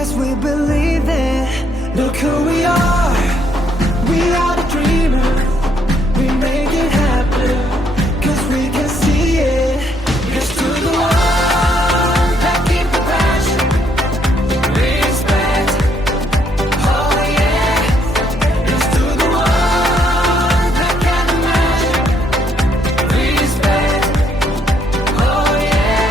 Yes, we believe it. Look who we are. We are the dreamers. We make it happen. 'Cause we can see it. Here's to the one that keep the passion. Respect. Oh yeah. Here's to the one that can imagine. Respect. Oh yeah.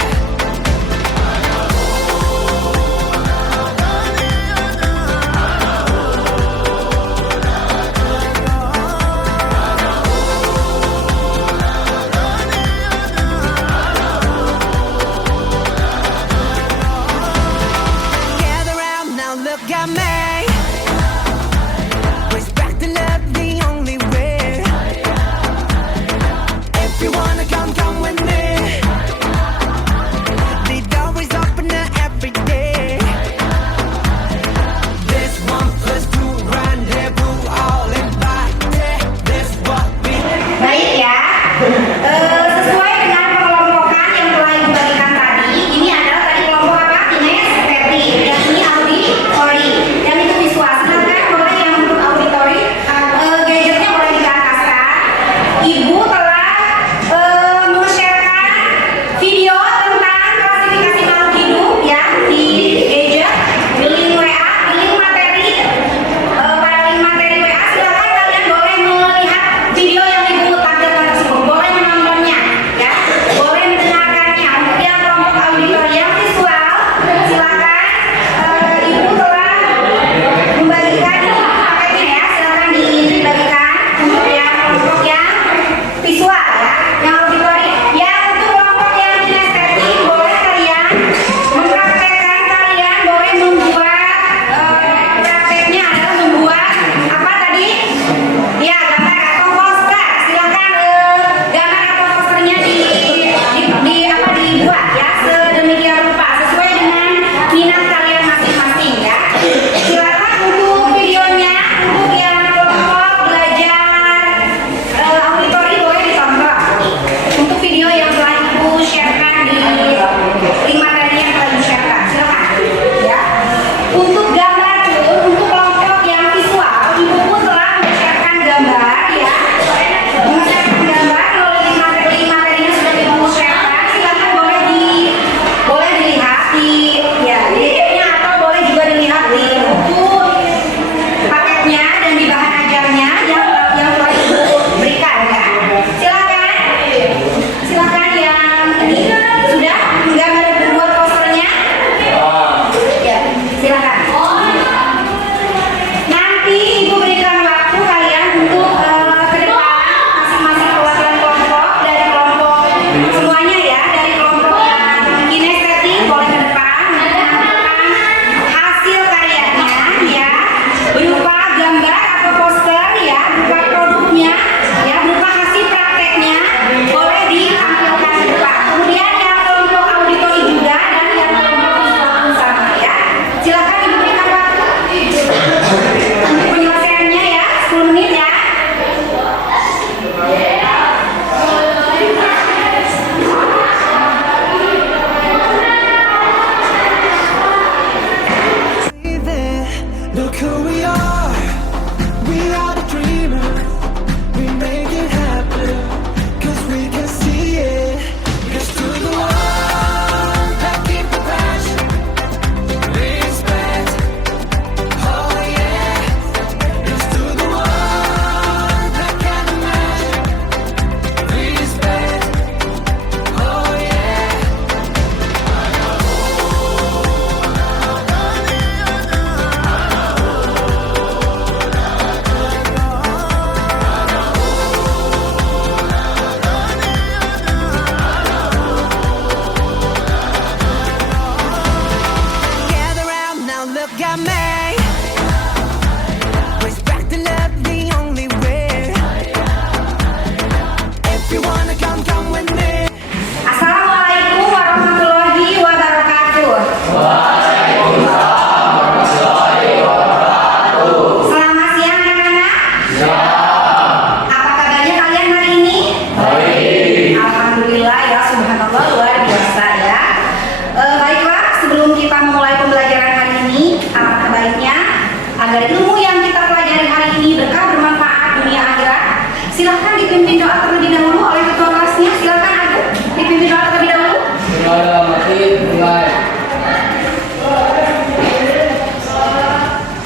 Silahkan dipimpin doa terlebih dahulu oleh ketua kelasnya. Silahkan Agung, dipimpin doa terlebih dahulu. Mulai.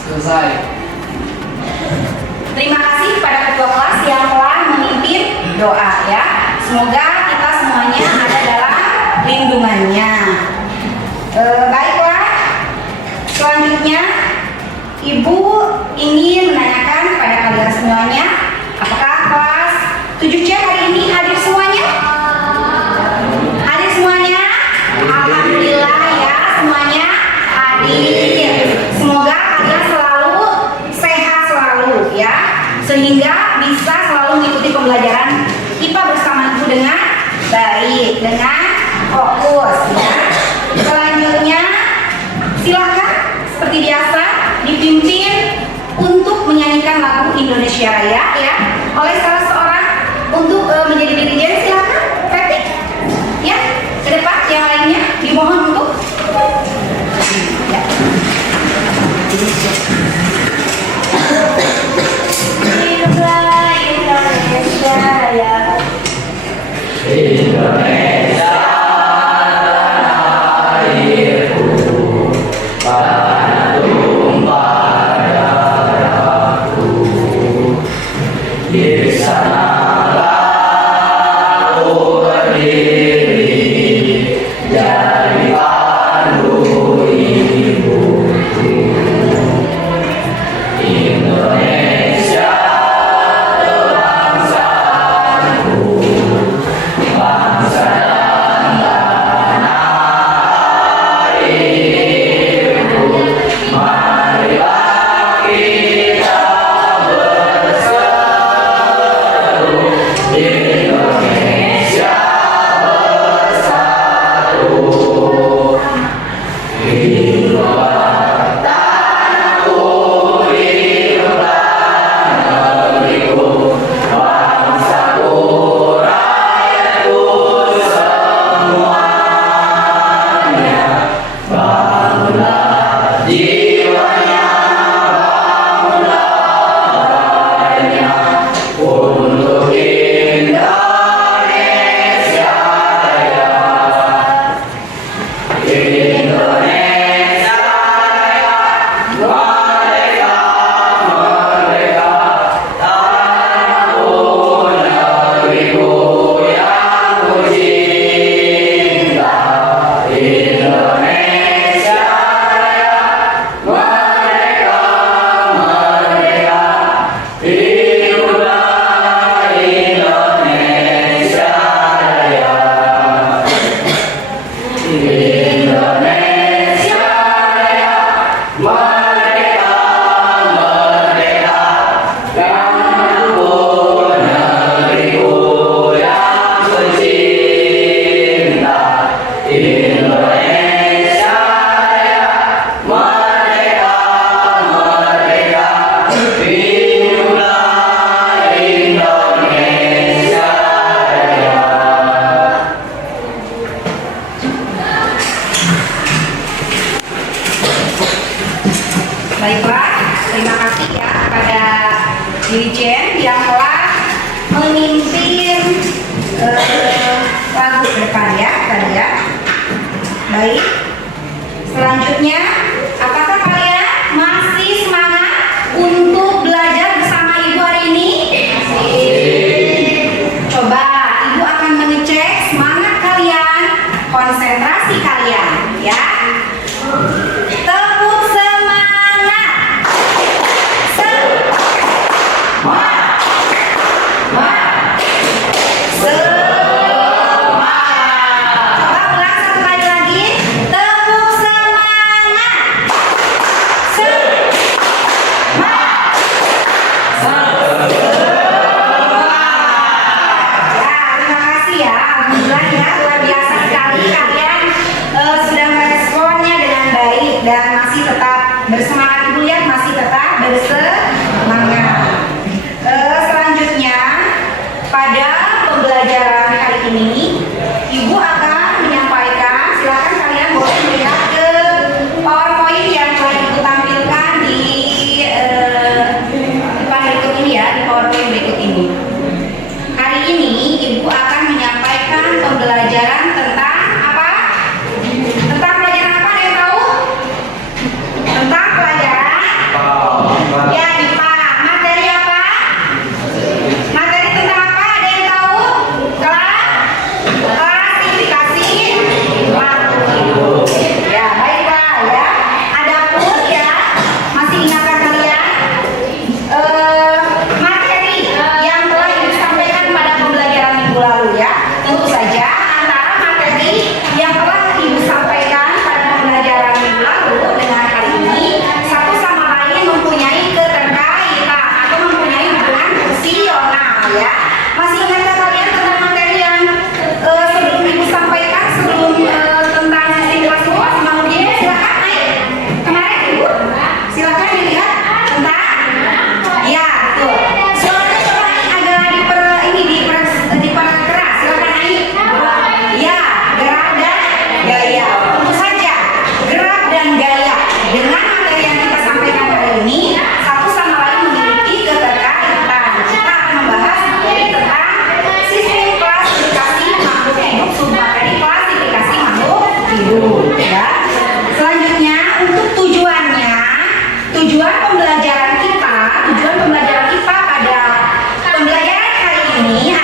Selesai. Terima kasih kepada ketua kelas yang telah memimpin doa ya. Semoga kita semuanya ada dalam lindungannya. Baiklah, selanjutnya Ibu ingin menanyakan kepada kalian semuanya, apakah kelas 7C hari ini hadir semuanya? Hadir semuanya? Alhamdulillah ya, semuanya hadir. Semoga kalian selalu sehat selalu ya, sehingga bisa selalu mengikuti pembelajaran IPA bersama Ibu dengan baik, dengan fokus ya. Selanjutnya silakan seperti biasa dipimpin untuk menyanyikan lagu Indonesia Raya ya oleh salah seorang untuk menjadi dirijen. Silakan Fetty ya, ke depan yang lainnya dimohon untuk ya. Hiduplah Indonesia Raya. Indonesia tanah airku, tanah tumpah darahku. Di sanalah aku berdiri, jadi pandu ibuku. Indonesia bangsaku, bangsa dan tanah airku. Marilah kita berseru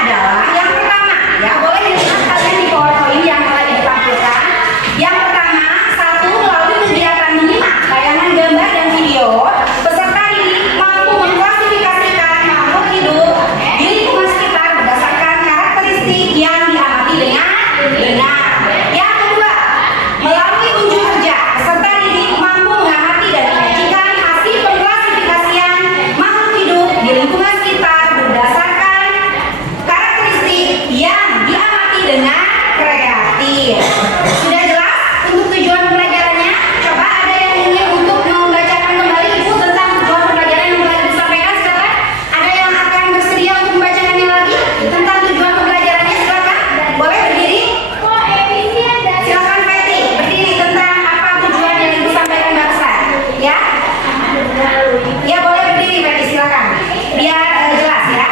adalah yang pertama, ya boleh dilihat kalian di PowerPoint yang telah ditampilkan. Yang pertama, satu melalui kegiatan menyimak tayangan gambar dan video, peserta didik mampu mengklasifikasikan makhluk hidup di lingkungan sekitar berdasarkan karakteristik yang diamati dengan benar. Yang kedua, melalui unjuk kerja, peserta didik mampu mengamati dan menyajikan hasil pengklasifikasian makhluk hidup di lingkungan sekitar berdasarkan karakteristik yang diamati dengan kreatif. Sudah jelas untuk tujuan pembelajarannya? Coba ada yang ingin untuk membacakan kembali Ibu tentang tujuan pembelajaran yang telah disampaikan sekarang? Ada yang akan bersedia untuk membacakannya lagi tentang tujuan pembelajarannya? Silakan. Boleh berdiri? Silakan Betty, berdiri tentang apa tujuan yang Ibu sampaikan barusan. Ya? Ya boleh berdiri Betty, silakan. Biar jelas ya.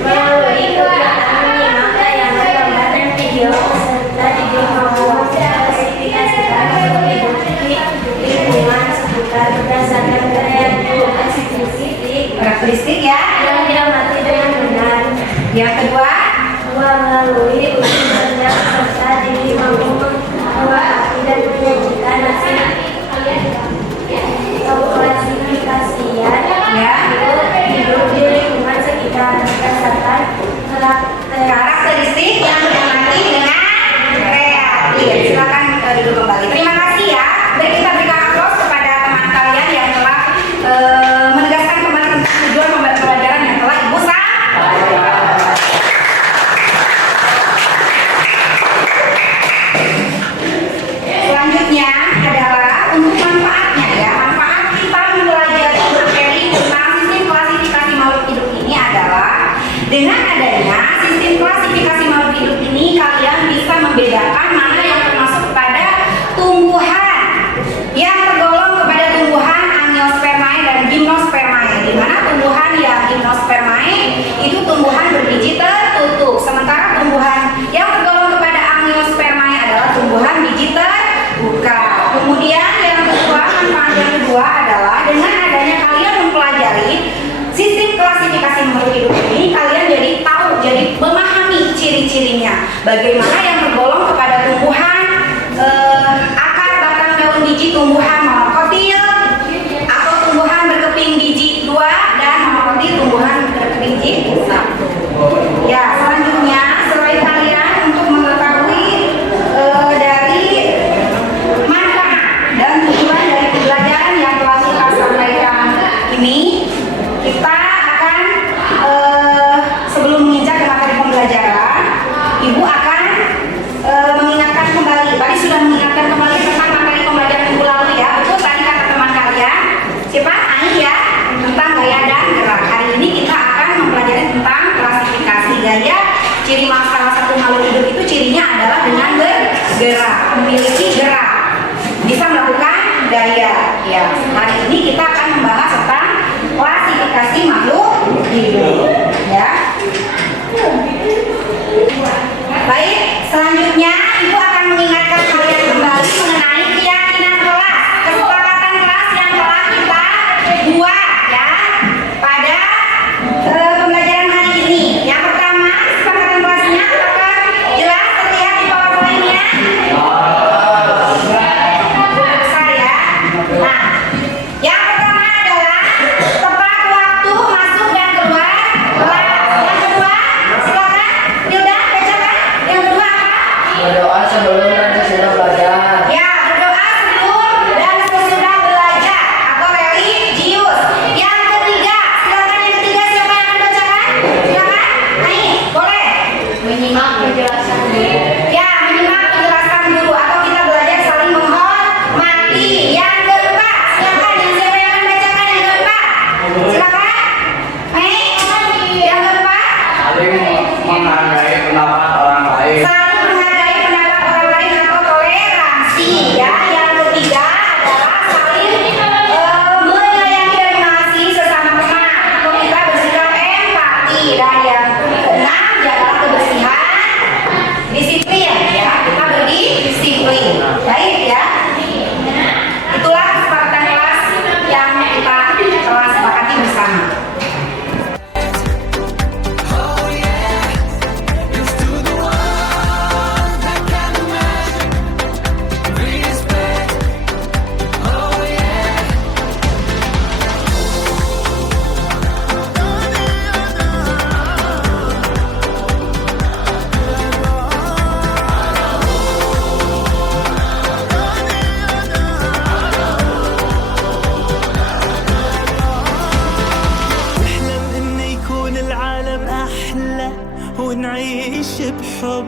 Melalui kegiatan menyimak tayangan gambar dan video, peserta didik mampu mengklasifikasikan makhluk hidup di lingkungan sekitar berdasarkan Karakteristik ya. yang diamati dengan benar. Yang kedua, Melalui uji kerja, peserta didik mampu mengamati dan menyajikan hasil pengklasifikasian ya. makhluk hidup di lingkungan sekitar berdasarkan Karakteristik yang diamati dengan kreatif. Silakan duduk kembali. Terima kasih ya. Beri kita berikan aplaus kepada teman kalian yang telah menegaskan kembali tentang tujuan pembelajaran yang telah Ibu sampaikan. Selanjutnya adalah untuk manfaatnya ya. Manfaat kita mempelajari materi tentang sistem klasifikasi makhluk hidup ini adalah dengan adanya sistem klasifikasi makhluk hidup ini kalian bisa membedakan mana yang termasuk kepada tumbuhan yang tergolong kepada tumbuhan Angiospermae dan Gymnospermae. Di mana tumbuhan yang Gymnospermae itu tumbuhan berbiji tertutup, sementara tumbuhan yang tergolong kepada Angiospermae adalah tumbuhan biji terbuka. Kemudian yang kedua, manfaat yang kedua adalah dengan adanya kalian mempelajari sistem klasifikasi makhluk hidup ini, kalian jadi tahu, jadi memahami ciri-cirinya. Bagaimana yang tergolong kepada tumbuhan akar, batang, daun, biji, tumbuhan monokotil atau tumbuhan berkeping biji 2 dan monokotil tumbuhan berkeping biji 1. Ya, selanjutnya selain kalian untuk mengetahui dari manfaat dan tujuan dari pembelajaran yang telah kita sampaikan ini, kita akan sebelum menginjak ke materi pembelajaran, Ibu akan mengingatkan kembali. Tadi sudah mengingatkan kembali tentang materi pembelajaran minggu lalu ya. Betul tadi kata teman kalian, siapa? Ai ya, tentang gaya dan gerak. Hari ini kita akan mempelajari tentang klasifikasi gaya. Ciri salah satu makhluk hidup itu cirinya adalah dengan bergerak, memiliki gerak, bisa melakukan gaya. Ya, hari ini kita akan membahas tentang klasifikasi makhluk hidup. Ya. Baik, selanjutnya Ibu akan mengingatkan kalian kembali mengenai keyakinan kelas, kesepakatan kelas yang telah kita buat ya pada pembelajaran hari ini. Yang pertama, kesepakatan kelasnya apakah jelas terlihat di PowerPoint-nya? Besar ya. Nah, yang pertama adalah tepat waktu masuk dan keluar ونعيش بحب.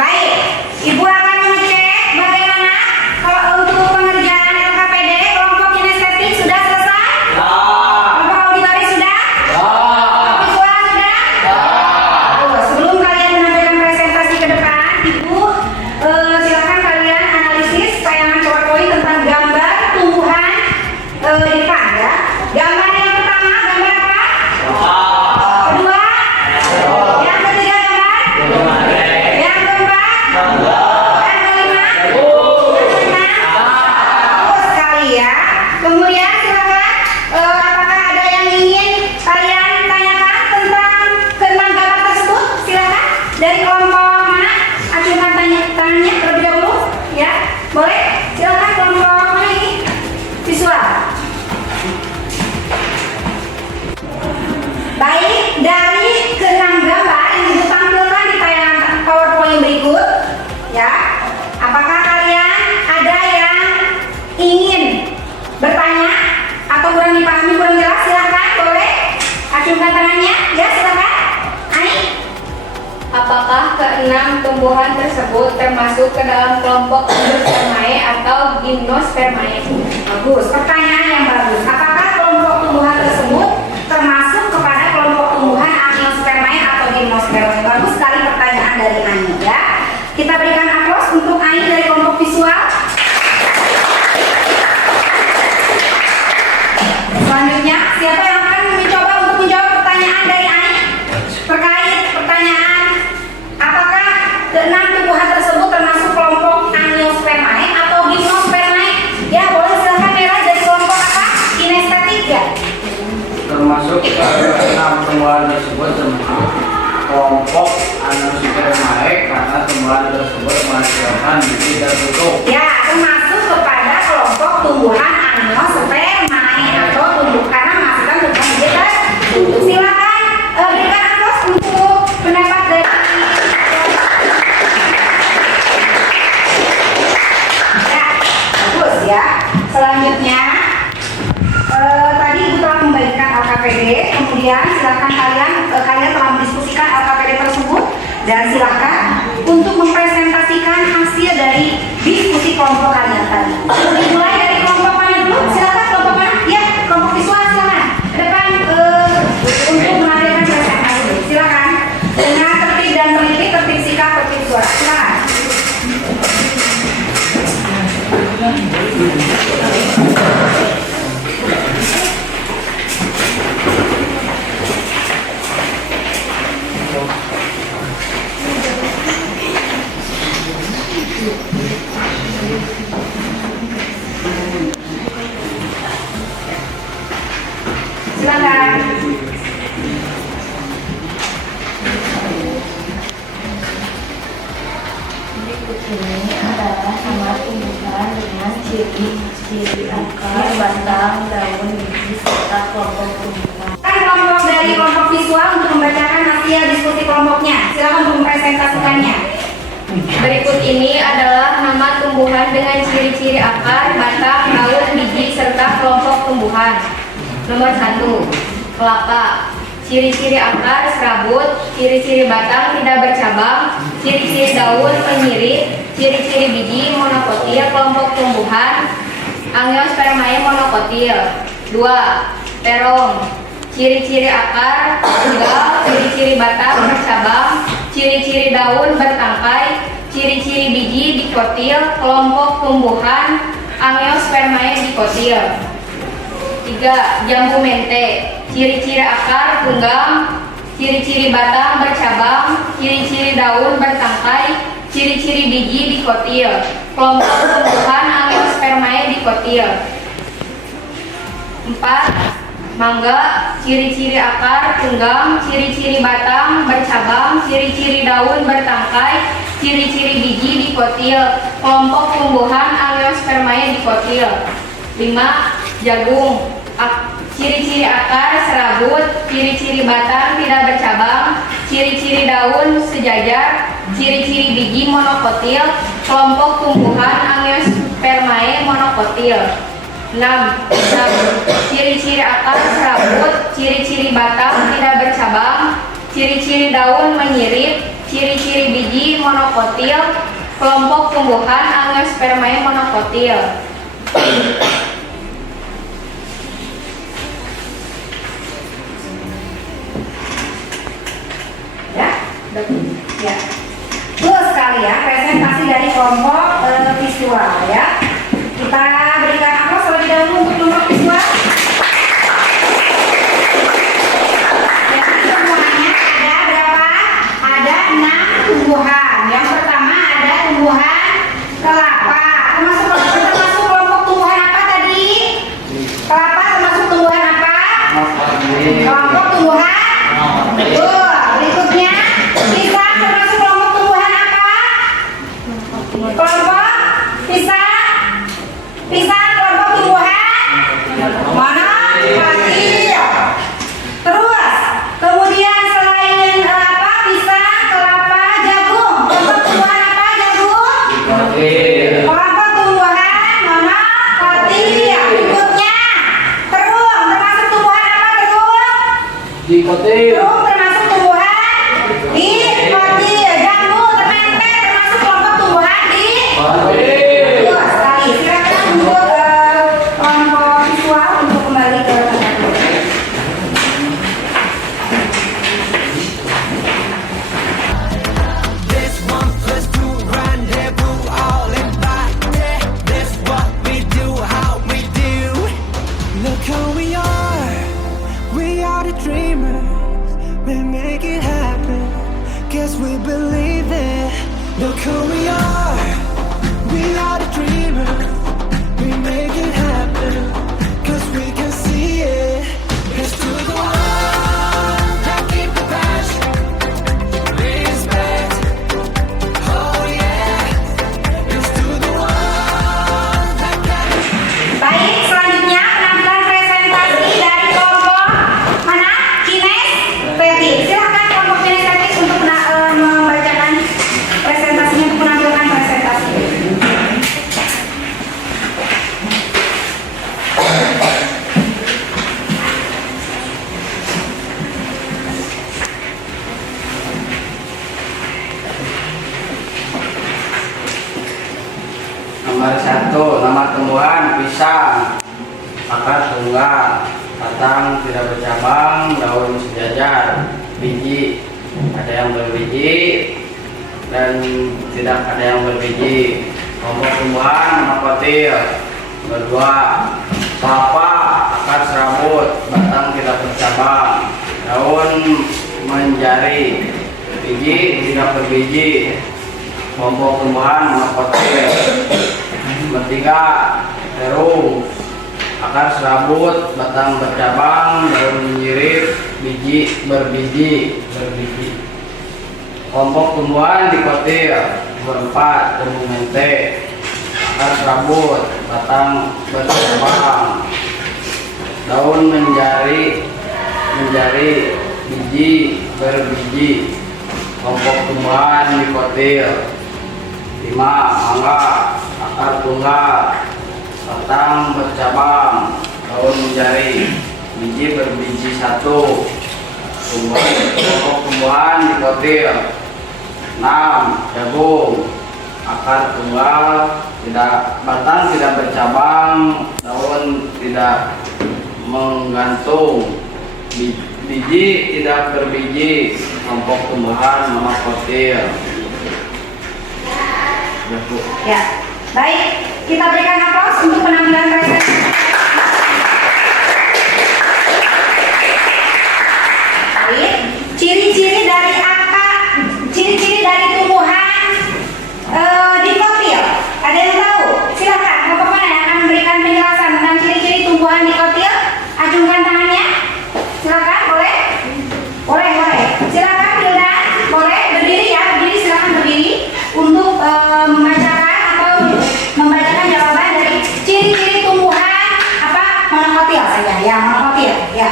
Baik, Ibu akan mengecek bagaimana kalau untuk pengerjaan LKPD kelompok kinestetik sudah selesai? Kelompok auditori sudah? Kelompok visual sudah? Sebelum kalian menampilkan presentasi ke depan, Ibu silakan kalian analisis tayangan PowerPoint tentang gambar tumbuhan di depan ya. Gambar yang pertama, gambar apa? Kedua? Yang ketiga gambar? Yang keempat? Yang kelima? Yang keenam? Bagus sekali ya. Kemudian silakan apakah ada yang ingin kalian tanyakan tentang keenam gambar tersebut? Silakan dari kelompok mana? Acungkan tangannya terlebih dahulu ya. Boleh? Silakan kelompok mana ini? Visual. Baik, dari keenam gambar yang ditampilkan di tayangan PowerPoint berikut, ya, apakah kalian ada yang ingin bertanya atau kurang dipahami, kurang jelas? Silakan, boleh acungkan tangannya, ya silakan. Ani, Apakah keenam tumbuhan tersebut termasuk ke dalam kelompok Endospermae atau Gymnospermae? bagus, pertanyaan yang bagus. Apakah kelompok tumbuhan tersebut termasuk kepada kelompok tumbuhan Angiospermae atau Gymnospermae? Bagus sekali pertanyaan dari Ani ya. Kita berikan aplaus untuk Ani dari kelompok visual. Selanjutnya, siapa yang akan mencoba untuk menjawab pertanyaan dari Ani terkait pertanyaan apakah keenam tumbuhan tersebut termasuk kelompok Angiospermae atau Gymnospermae? Ya, boleh silakan Merah dari kelompok apa? Kinestetik ya? Termasuk keenam tumbuhan tersebut termasuk kelompok Angiospermae karena tumbuhan tersebut menghasilkan biji tertutup. Ya, termasuk kepada kelompok tumbuhan Angiospermae atau karena menghasilkan tumbuhan biji tertutup. Silakan berikan aplaus untuk pendapat dari ya, bagus ya. Selanjutnya tadi Ibu telah membagikan LKPD, kemudian silakan kalian telah mendiskusikan LKPD tersebut dan silakan untuk mempresentasikan hasil dari diskusi kelompok kalian tadi. Dimulai dari kelompok mana dulu? Silakan kelompok mana? Ya, kelompok visual silakan. Ke depan untuk menampilkan presentasi. Silakan dengan tertib dan teliti, tertib sikap, tertib suara. Silakan. Silakan. Berikut ini adalah nama tumbuhan dengan ciri-ciri akar, batang, daun, biji, serta kelompok tumbuhan. Kelompok dari kelompok visual untuk membacakan hasil diskusi kelompoknya. Silakan untuk mempresentasikannya. Berikut ini adalah nama tumbuhan dengan ciri-ciri akar, batang, daun, biji, serta kelompok tumbuhan. Nomor 1, kelapa. Ciri-ciri akar serabut, ciri-ciri batang tidak bercabang, ciri-ciri daun penyirit, ciri-ciri biji monokotil, kelompok tumbuhan Angiospermae monokotil. 2, terong. Ciri-ciri akar tunggal, ciri-ciri batang bercabang, ciri-ciri daun bertangkai, ciri-ciri biji dikotil, kelompok tumbuhan Angiospermae dikotil. 3, jambu mente. Ciri-ciri akar tunggang, ciri-ciri batang bercabang, ciri-ciri daun bertangkai, ciri-ciri biji dikotil, kelompok tumbuhan Angiospermae dikotil. 4, mangga. Ciri-ciri akar tunggang, ciri-ciri batang bercabang, ciri-ciri daun bertangkai, ciri-ciri biji dikotil, kelompok tumbuhan Angiospermae dikotil. 5, jagung. Ciri-ciri akar serabut, ciri-ciri batang tidak bercabang, ciri-ciri daun sejajar, ciri-ciri biji monokotil, kelompok tumbuhan Angiospermae monokotil. 6, ciri-ciri akar serabut, ciri-ciri batang tidak bercabang, ciri-ciri daun menyirip, ciri-ciri biji monokotil, kelompok tumbuhan angiospermae monokotil. Ya, ya. Terus sekali ya, presentasi dari kelompok visual ya. Kita berikan aplaus terlebih dahulu untuk kelompok visual. Jadi semuanya ada berapa? Ada 6 tumbuhan. Yang pertama ada tumbuhan kelapa. Termasuk kelompok tumbuhan apa tadi? Kelapa termasuk tumbuhan apa? Kelompok tumbuhan. Betul. Berikutnya pisang termasuk kelompok tumbuhan apa? Kelompok pisang. Pisang kelompok tumbuhan monokotil. Terus kemudian selain apa? Pisang, kelapa, jagung. Kelompok tumbuhan apa? Jagung. Kelompok tumbuhan monokotil. Berikutnya terung termasuk tumbuhan apa? Terung termasuk tumbuhan dikotil. Jambu tempe termasuk kelompok tumbuhan dikotil. Sekali silakan untuk kelompok visual untuk kembali ke tempat dulu. This 1+2 rendezvous all in body. This what we do, how we do. Look who we are. We are the dreamers. We make it happen. Guess we believe it. Look who we are. We are the dreamers. We make it happen. Cause we can see it. Here's to the one that keep the passion. Respect. Oh yeah. Here's to the one that can. Baik, selanjutnya penampilan presentasi dari kelompok mana? Kinestetik. Silakan kelompok kinestetik untuk membacakan presentasinya, untuk menampilkan presentasi. Nomor 1, nama tumbuhan pisang, akar tunggal, batang tidak bercabang, daun sejajar, biji ada yang berbiji dan tidak ada yang berbiji. Kelompok tumbuhan monokotil. Kedua, kelapa, akar serabut, batang tidak bercabang, daun menjari, biji tidak berbiji. Kelompok tumbuhan monokotil. Ketiga, terung, akar serabut, batang bercabang, daun menyirip, biji berbiji. Kelompok tumbuhan dikotil. Berempat, terung mente, akar serabut, batang bercabang, daun menjari, biji berbiji. Kelompok tumbuhan dikotil. 5, mangga, akar tunggal, batang bercabang, daun menjari, biji berbiji 1. Kelompok tumbuhan dikotil. 6, jagung, akar tunggal, batang tidak bercabang, daun tidak menggantung, biji tidak berbiji. Kelompok tumbuhan monokotil. Ya, baik. Kita berikan aplaus untuk penampilan presentasi. Baik. Ciri-ciri dari tumbuhan dikotil. Ada yang tahu? Silakan. Kelompok mana yang akan memberikan penjelasan tentang ciri-ciri tumbuhan dikotil? Acungkan tangannya. Silakan, boleh? Boleh. Silakan, Hilda. Boleh berdiri ya, silakan berdiri untuk membacakan jawaban dari ciri-ciri tumbuhan apa? Monokotil saja, ya monokotil, ya.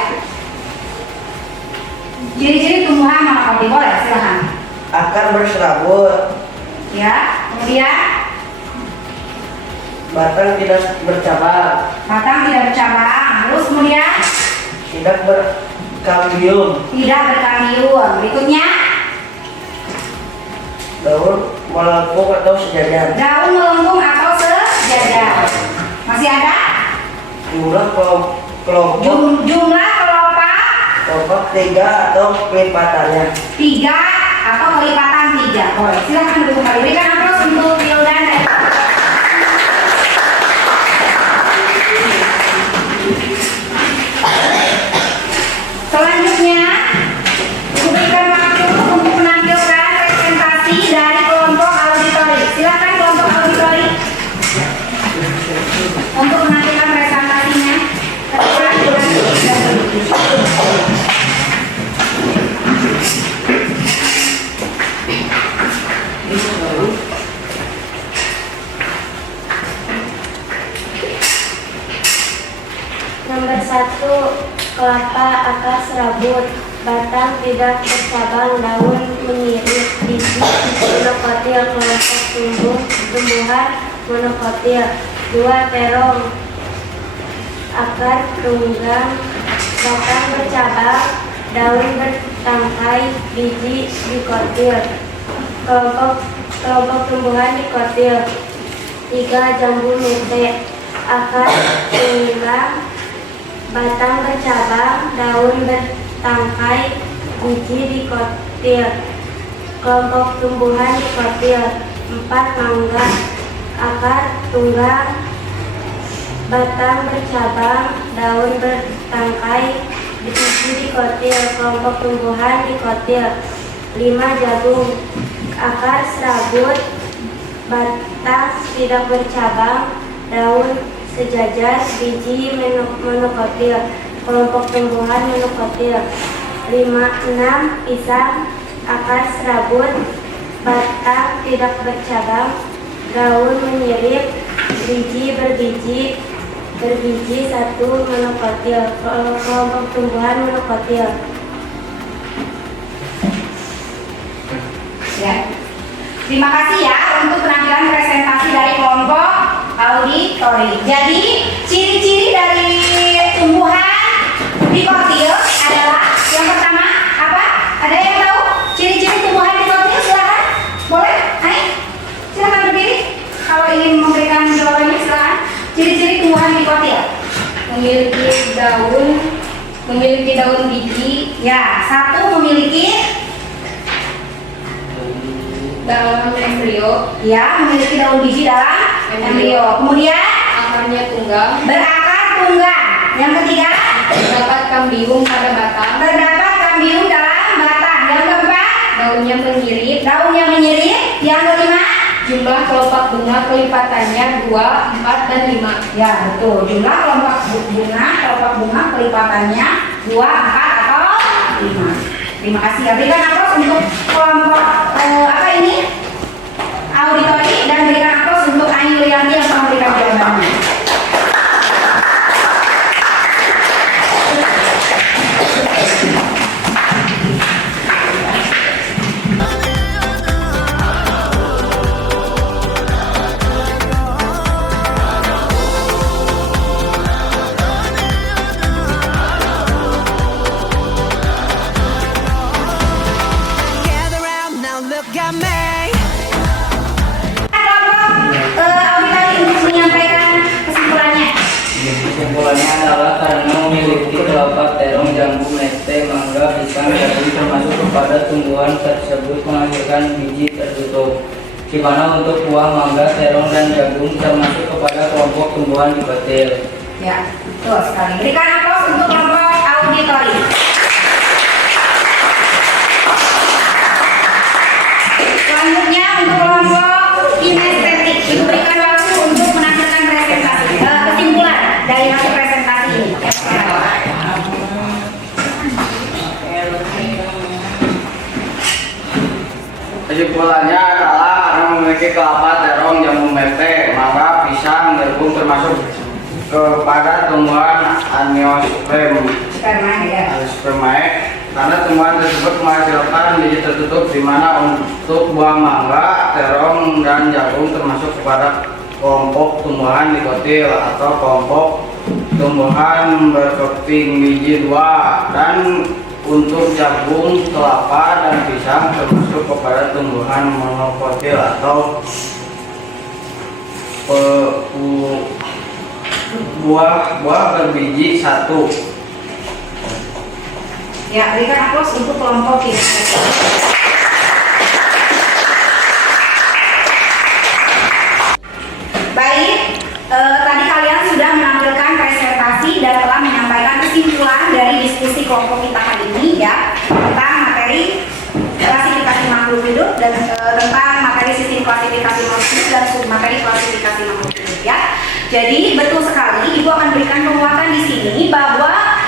Ciri-ciri tumbuhan monokotil, boleh, silakan. Akar berserabut, Ya, kemudian batang tidak bercabang, batang tidak bercabang, terus kemudian tidak berkambium, tidak berkambium. Berikutnya Berikutnya, daun melengkung atau sejajar. daun melengkung atau sejajar. Masih ada? Jumlah kelompok Jumlah kelompok 3 atau kelipatannya. 3 atau kelipatan 3. Boleh, silakan duduk kembali. Berikan aplaus untuk Wildan. Selanjutnya, diberikan waktu untuk menampilkan presentasi dari kelompok auditori. Silakan kelompok auditori untuk menampilkan presentasinya. Nomor 1, kelapa akar serabut, batang tidak bercabang, daun menyirik, biji monokotil, kelompok tumbuhan monokotil. 2, terong, akar tunggang, batang bercabang, daun bertangkai, biji dikotil. Kelompok tumbuhan dikotil. 3, jambu mete, akar tunggang, batang bercabang, daun bertangkai, biji dikotil. Kelompok tumbuhan dikotil. 4, mangga, akar tunggang, batang bercabang, daun bertangkai, biji dikotil. Kelompok tumbuhan dikotil. 5, jagung, akar serabut, batang tidak bercabang, daun sejajar, biji monokotil. Kelompok tumbuhan monokotil. 6, pisang, akar serabut, batang tidak bercabang, daun menyirip, biji berbiji 1, monokotil. Kelompok tumbuhan monokotil. Ya. Terima kasih ya untuk penampilan presentasi dari kelompok auditori. Jadi ciri-ciri dari tumbuhan dikotil adalah yang pertama apa? Ada yang tahu ciri-ciri tumbuhan dikotil? Silakan, boleh? Ayo, silakan berdiri. Kalau ingin memberikan jawabannya silakan. Ciri-ciri tumbuhan dikotil. Memiliki daun biji Ya, 1 memiliki dalam embrio, ya memiliki daun biji dalam embrio. Kemudian akarnya tunggang, berakar tunggang. Yang ketiga, terdapat kambium pada batang, terdapat kambium dalam batang. Yang keempat, daunnya menyirip. daunnya menyirip. Yang kelima, Jumlah kelopak bunga kelipatannya 2, 4, dan 5. ya betul. Jumlah kelopak bunga kelipatannya 2, 4 atau 5. Terima kasih. Ya, berikan aplaus untuk kelompok apa ini? Auditori, dan berikan aplaus untuk Ayu Lianti yang telah memberikan jawabannya. Gather round now, look at me. Auditori untuk menyampaikan kesimpulannya. Kesimpulannya adalah karena memiliki kelopak, terong, jambu, mete, mangga, pisang, jagung termasuk kepada tumbuhan tersebut menghasilkan biji tertutup. Di mana untuk buah mangga, terong, dan jagung termasuk kepada kelompok tumbuhan dikotil. Ya, betul sekali. Berikan aplaus untuk kelompok auditori. Selanjutnya untuk kelompok kinestetik, diberikan waktu untuk menampilkan presentasi kesimpulan dari hasil presentasi ini. Kesimpulannya adalah karena memiliki kelapa, terong, jambu mete, mangga, pisang, jagung termasuk kepada tumbuhan Angiospermae karena tumbuhan tersebut menghasilkan biji tertutup, di mana untuk buah mangga, terong, dan jagung termasuk kepada kelompok tumbuhan dikotil atau kelompok tumbuhan berkeping biji 2, dan untuk jagung, kelapa, dan pisang termasuk kepada tumbuhan monokotil atau buah berbiji satu. Ya, berikan aplaus untuk kelompok ini. Baik, tadi kalian sudah menampilkan presentasi dan telah menyampaikan kesimpulan dari diskusi kelompok kita hari ini ya tentang materi klasifikasi makhluk hidup dan tentang materi sistem klasifikasi makhluk hidup dan submateri klasifikasi makhluk hidup ya. Jadi betul sekali, Ibu akan berikan penguatan di sini bahwa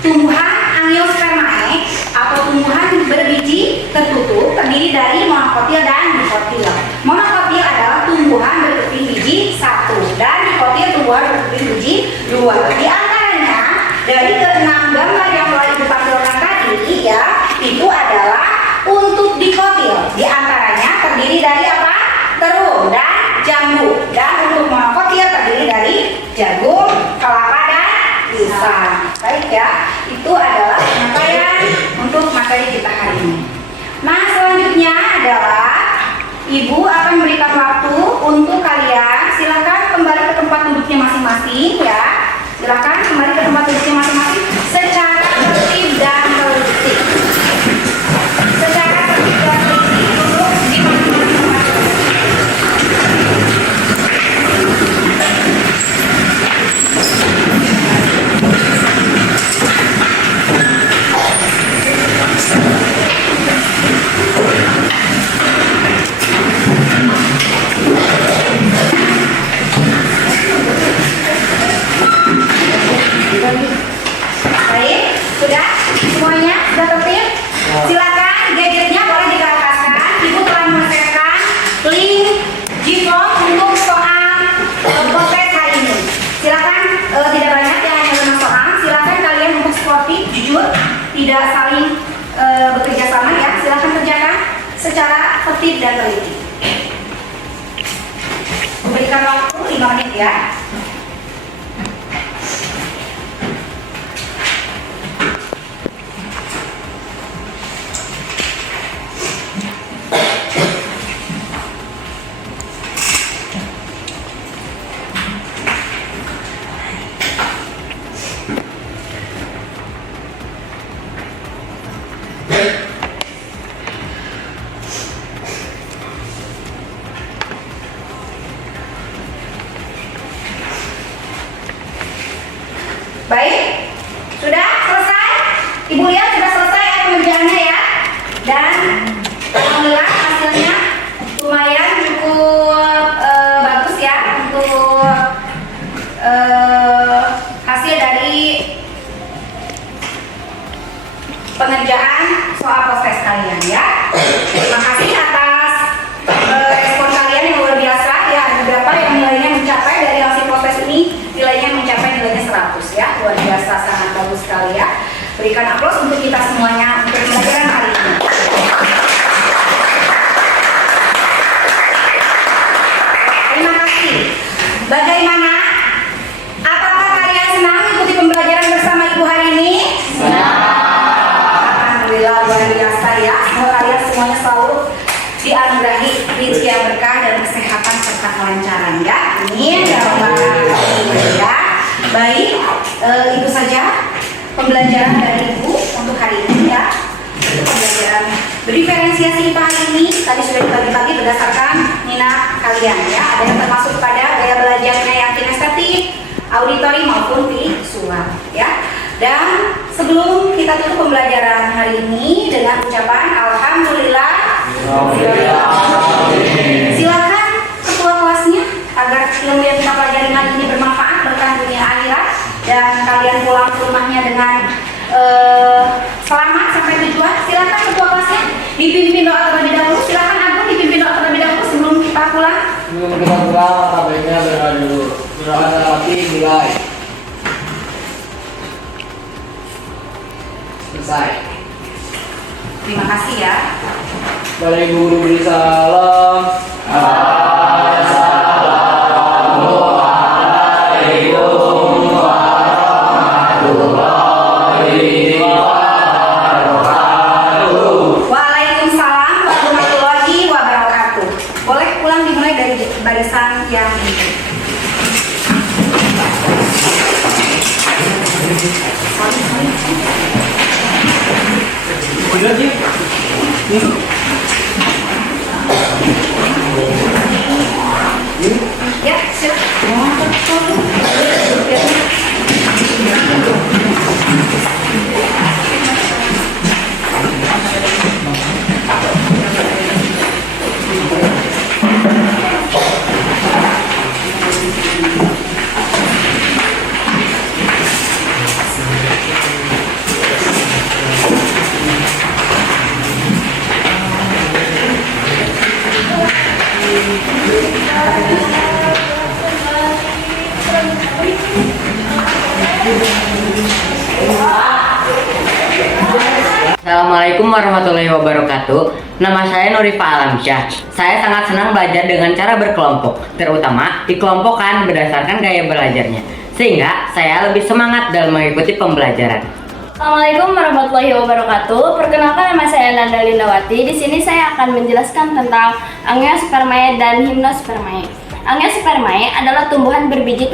tumbuhan angiospermae atau tumbuhan berbiji tertutup terdiri dari monokotil dan dikotil. Monokotil adalah tumbuhan berkeping biji satu dan dikotil tumbuhan berkeping biji dua. Di antaranya dari keenam gambar yang telah Ibu tampilkan tadi ya, itu adalah untuk dikotil. Di antaranya terdiri dari apa? Terung dan jambu. Dan untuk monokotil terdiri dari jagung, kelapa dan pisang. Baik ya, itu adalah penyampaian untuk materi kita hari ini. Nah, selanjutnya adalah Ibu akan memberikan waktu untuk kalian. Silakan kembali ke tempat duduknya masing-masing ya. Silakan kembali ke tempat duduknya masing-masing secara tertib dan tertib. Secara tertib dan tertib duduk di masing-masing. Baik, sudah semuanya sudah tertib. Silakan gadgetnya boleh dilepaskan. Ibu telah menyelesaikan link Gform untuk soal proses hari ini. Silakan tidak banyak yang hanya 5 soal. Silakan kalian untuk sportif, jujur, tidak saling bekerja sama ya. Silakan kerjakan secara tertib dan teliti. Memberikan waktu 5 menit ya. Baik, sudah selesai? Ibu lihat sudah selesai ya pengerjaannya ya. Dan alhamdulillah hasilnya lumayan cukup bagus ya untuk hasil dari pengerjaan soal proses kalian ya. Terima kasih atas respon kalian yang luar biasa ya. Ada beberapa yang nilainya mencapai dari hasil proses ini, nilainya mencapai nilainya 100 ya. Luar biasa, sangat bagus sekali ya. Berikan aplaus untuk kita semuanya untuk pembelajaran hari ini. Terima kasih. Bagaimana? Apakah kalian senang ikuti pembelajaran bersama Ibu hari ini? Alhamdulillah, luar biasa ya. Semoga kalian semuanya selalu dianugerahi rezeki yang berkah dan kesehatan serta kelancaran ya. Amin. Ya. Baik, itu saja pembelajaran dari Ibu untuk hari ini ya. Pembelajaran berdiferensiasi IPA hari ini tadi sudah dibagi-bagi berdasarkan minat kalian ya. Ada yang termasuk pada gaya belajarnya yang kinestetik, auditori maupun visual ya. Dan sebelum kita tutup pembelajaran hari ini dengan ucapan alhamdulillah. Silakan ketua kelasnya agar ilmu yang kita pelajari hari ini bermanfaat berkah dunia akhirat dan kalian pulang ke rumahnya dengan selamat sampai tujuan. Silakan ketua kelasnya dipimpin doa terlebih dahulu. Silakan Agung dipimpin doa terlebih dahulu sebelum kita pulang. Sebelum kita pulang, kabarnya berdoa dulu. Berdoa dalam hati mulai. Selesai. Terima kasih ya. Mari guru beri salam. Assalamualaikum warahmatullahi wabarakatuh. Ya, siap. Assalamualaikum warahmatullahi wabarakatuh. Nama saya Nurifa Alamsyah. Saya sangat senang belajar dengan cara berkelompok, terutama dikelompokkan berdasarkan gaya belajarnya, sehingga saya lebih semangat dalam mengikuti pembelajaran. Assalamualaikum warahmatullahi wabarakatuh. Perkenalkan, nama saya Nanda Lindawati. Di sini saya akan menjelaskan tentang Angiospermae dan Hypnospermae. Angiospermae adalah tumbuhan berbiji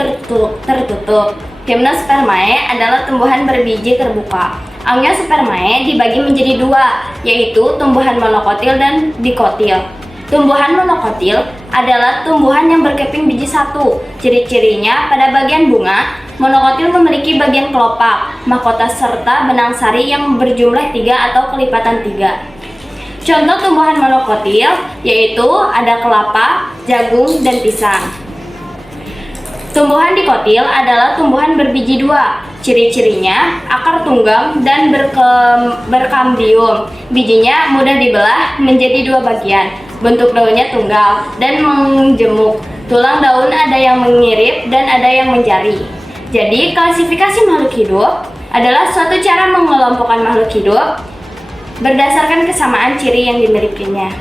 tertutup. Hypnospermae adalah tumbuhan berbiji terbuka. Angiospermae dibagi menjadi dua, yaitu tumbuhan monokotil dan dikotil. Tumbuhan monokotil adalah tumbuhan yang berkeping biji satu. Ciri-cirinya pada bagian bunga, monokotil memiliki bagian kelopak, mahkota serta benang sari yang berjumlah 3 atau kelipatan 3. Contoh tumbuhan monokotil yaitu ada kelapa, jagung, dan pisang. Tumbuhan dikotil adalah tumbuhan berbiji dua. Ciri-cirinya akar tunggang dan berkambium. Bijinya mudah dibelah menjadi dua bagian. Bentuk daunnya tunggal dan menjemuk. Tulang daun ada yang mengirip dan ada yang menjari. Jadi, klasifikasi makhluk hidup adalah suatu cara mengelompokkan makhluk hidup berdasarkan kesamaan ciri yang dimilikinya.